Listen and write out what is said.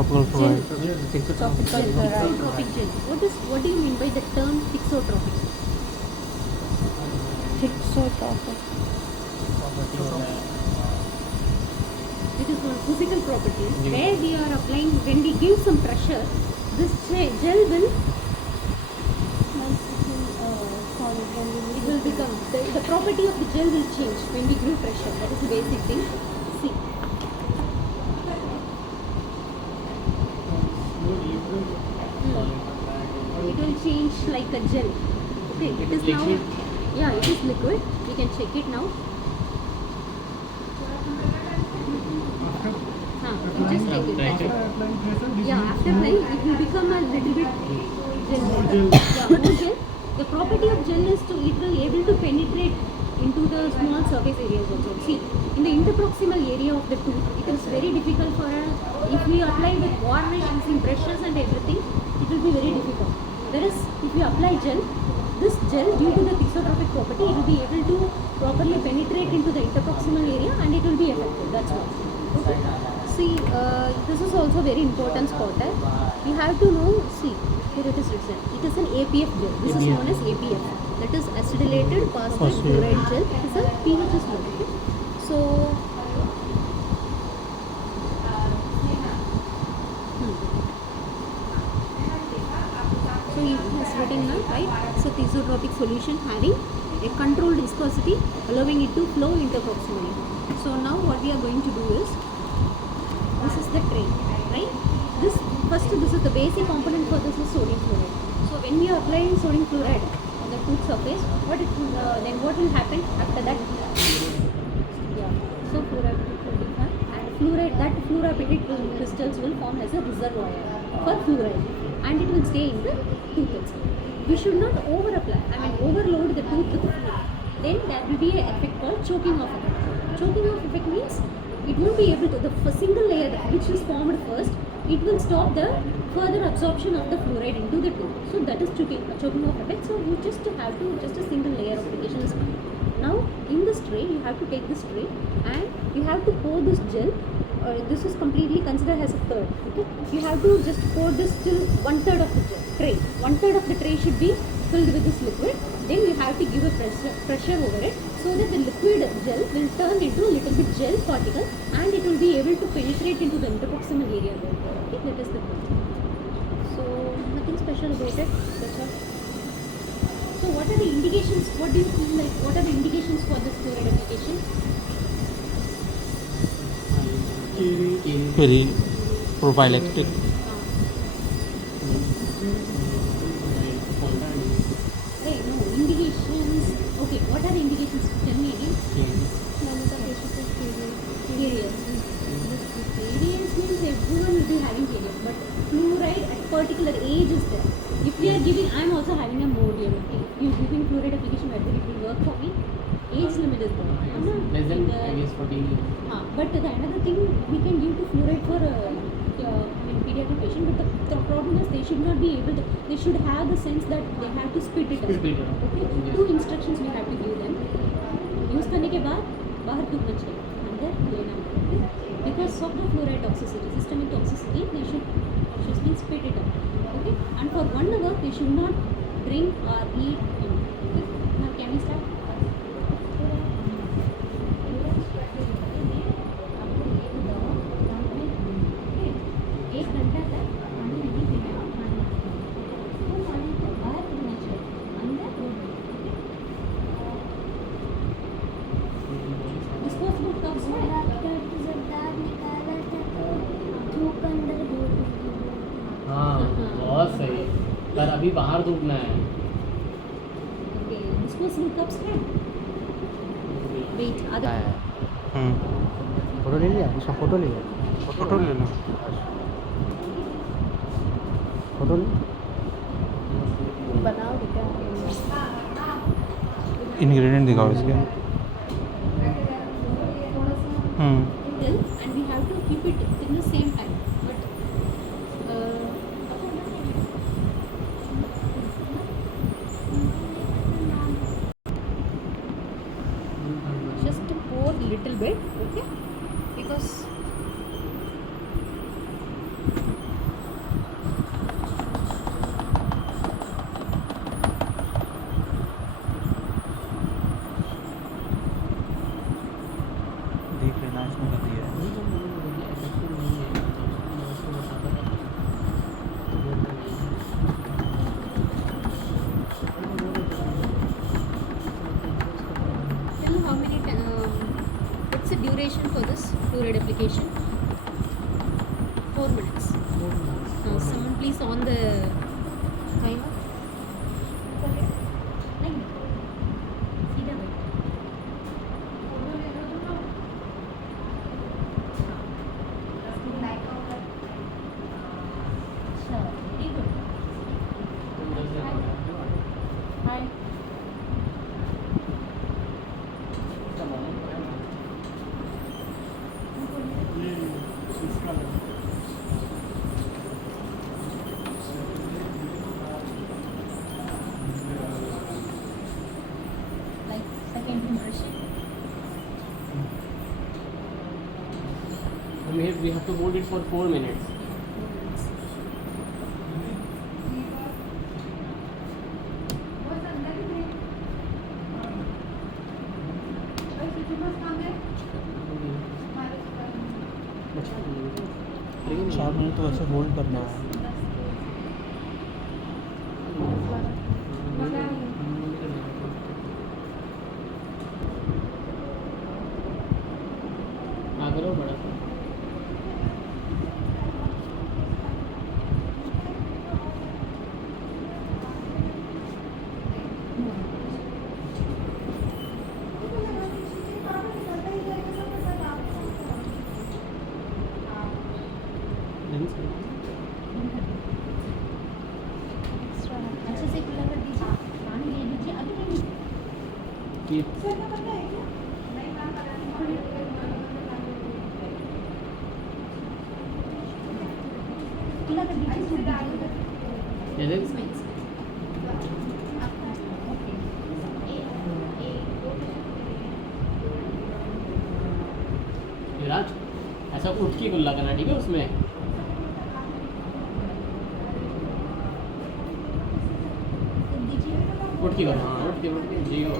Thixotropical fluoride. Thixotropical fluoride. Thixotropic gel. What do you mean by the term thixotropic? Thixotropic. It is one physical property where we are applying, when we give some pressure, this gel will, it will become, the property of the gel will change when we give pressure. That is the basic thing. See. It will change like a gel. Okay, it is now, yeah, it is liquid. We can check it now. You just take it. Yeah, after applying, it will become a little bit gel. Yeah, more gel. The property of gel is to, it will able to penetrate into the small surface areas also. See, in the interproximal area of the tooth, it is very difficult for us. If we apply with varnish using brushes and everything, it will be very difficult. Whereas, if you apply gel, this gel, due to the thixotropic property, it will be able to properly penetrate into the interproximal area and it will be effective. That's all. Okay. See, this is also very important spot. You have to know, see, here it is written. It is an APF gel. This is known as APF. That is acidylated phosphate fluoride gel. It is a pH is low. Okay? So, so it has written now, right? So, thixotropic solution having a controlled viscosity, allowing it to flow interproximally. So, now what we are going to do is, this is the tray, right? This is the basic component for this is sodium fluoride. So when we are applying sodium fluoride on the tooth surface, then what will happen after that? Yeah. So fluoride will become, and fluorapatite crystals will form as a reservoir for fluoride, and it will stay in the tooth itself. We should not overload the tooth with fluoride. Then there will be an effect called choking off effect. Choking off effect means it won't be able to, the single layer which is formed first, it will stop the further absorption of the fluoride into the tooth. So that is choking off effect. So you just have to, just a single layer application is fine. Now in this tray, you have to take this tray and you have to pour this gel. This is completely considered as a third. Okay, you have to just pour this till 1/3 of the gel tray. 1/3 of the tray should be filled with this liquid. Then you have to give a pressure over it so that the liquid gel will turn into a little bit gel particle and it will be able to penetrate into the interproximal area. Okay, that is the point. So nothing special about it. That's all. So what are the indications? What do you feel like? What are the indications for this fluoride application? Very prophylactic. Right, no, indications. Okay, what are the indications? Tell me again. Periods. Periods means everyone will be having periods, but fluoride at particular age is there. If we are giving, I am also having a module. If you are giving fluoride application, whether it will work for me, age limit is there. Less than, I guess, 14 years. But another thing, we can give to fluoride for pediatric patient, but the problem is they should not be able to, they should have the sense that they have to spit it out. Okay? Yes. 2 instructions we have to give them. Use करने के बाद बाहर थूकना चाहिए, अंदर लेना है. Because of the fluoride toxicity, systemic toxicity, they should spit it out. Okay? And for 1 hour, they should not drink or eat anything. Okay? Now can we start? Disposable cups, right? हाँ, बहुत सही. पर अभी बाहर धूपना है. Okay, disposable cups है. Wait, other. Photo ले लिया, इसका फोटो ले लिया. फोटो ले लो. फोटो ले. बनाओ क्या? इंग्रेडिएंट दिखाओ इसके. And we have to keep it in the same time. But just pour little bit, okay? Because 4 minutes. Someone please on the timer. नहीं सीधा बैठ. अच्छा, very good. Hi. Like second impression. We have to hold it for 4 minutes. चार minute तो ऐसे hold करना है. हाँ करो बड़ा सा. अच्छे से खुला कर दीजिए. पानी दे दीजिए. अभी नहीं. खुला कर दीजिए. इसमें. युवराज ऐसा उठ के गुल्ला करना, ठीक है? उसमें दीजिए. उठ के करो. हाँ उठ के जी करो.